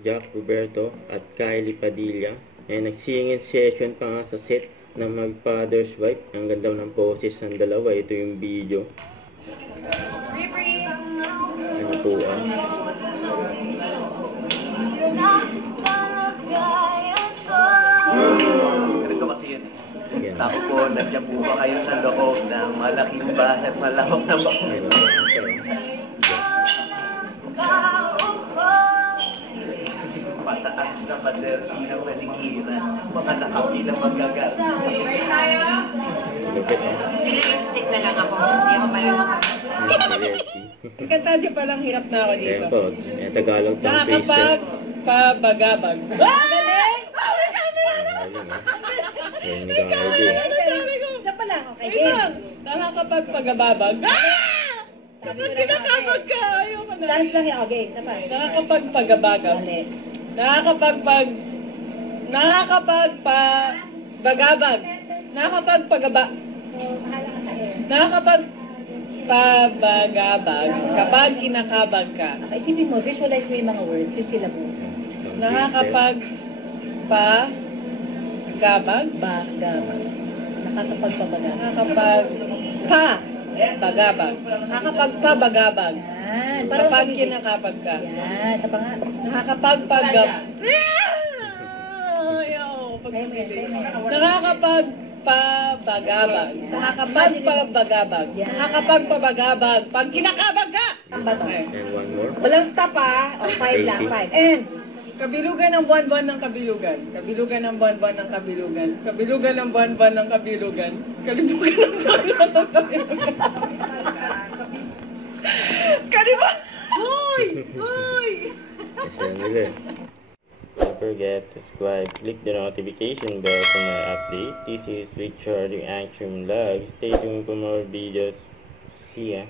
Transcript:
Jack Roberto at Kylie Padilla. Nag-singing session pa nga sa set ng mag-father's wife. Ang ganda ng poses ng dalawa. Ito yung video. Ano po Ganito kasi yun. Tapos po, nandiyan po ba kayo sa loob ng malaking bahay at malawak na bahay? Pataas na pader, ilang panigiran, mga nakapilang magagal. Nililipstick na lang ako. Hindi ako marunong. Kantadyo palang hirap na ako dito. Ayan po. Tagalog ng Nakakapagpabagabag. Galing! Ayan ni Kylie. Isa pala ako kay Game. Nakakapagpagababag. Bakit kinakabag ka? Ayoko na. Dance lang yung game. Nakakapagpagabagab. Nakakapagpagabag. Nakakapagpabagabag kapag kinakabag ka. Isipin mo, visualize mo yung mga words, yung syllables. Nakakapagpagabag. Bagabag. Nakakapagpabagabag. Nakakapagpabagabag. Yan. Kapag kinakabag ka. Yan. Sa panga. Nakakapagpagabag. Nakakapagpabagabag. Nakakapagpabagabag. Nakakapagpabagabag. Pag kinakabag ka! Ang bato. And one more. Walang stop ha. O, 5 lang. 5. And, Kabilugan ng buwan-buwan ng kabilugan. Kabilugan ng buwan-buwan ng kabilugan. Kabilugan ng buwan-buwan ng kabilugan. Kabilugan ng buwan-buwan ng kabilugan. Kaliba! Hoy! Hoy! Kasi nila. Don't forget to subscribe. Click the notification bell for more update. This is Richard, the Action Vlog. Stay tuned for more videos. See ya.